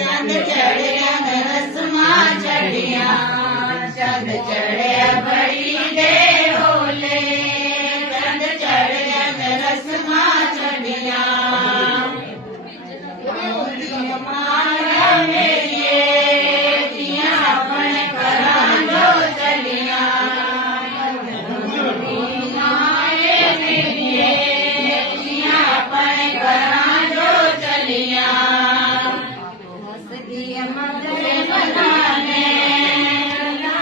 चंद चढ़िया रस्मा चढ़िया चंद चढ़िया बड़ी दे होले चंद चढ़िया रस्मा चढ़िया माया मेरिए जिया अपने घरां जो चलिया माए मेरिए जिया अपने घरां जो चलिया मदरे मदाने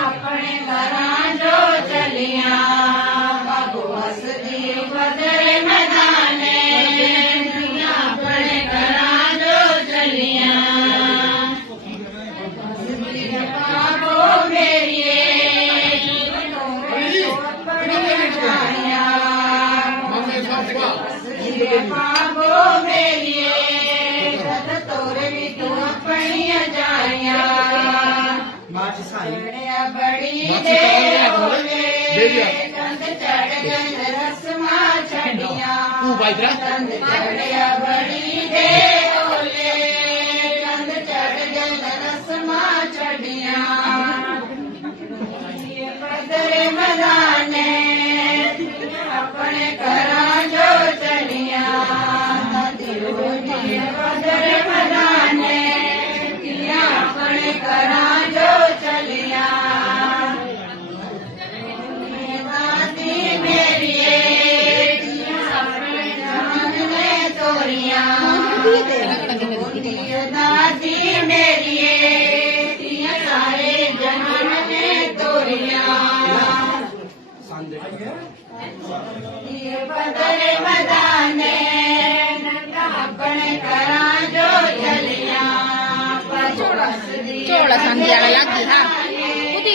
अपने घरां जो चलिया बाबू हसदी मदरे मदाने अपने घरां जो चलिया बाबू मेरिए बाबू मेरिए तोरे भी तू अपनिया जाया चढ़िया बड़ी दे होले चंद चढ़ गंद रस्मा चढ़िया चंद चढ़िया बड़ी दे होले चंद चढ़ गंद रस्मा चढ़िया बदरे मदाने अपने घरां जो चलिया बदरे मदाने अपने घरां जो चलिया दादी मेरिए अपने जान में तोरिया दादी मेरिए सारे जहान में तोरिया बदरे मदाने अपने घरां जो चलिया ચોળા સંધ્યા લાગી હા કુદી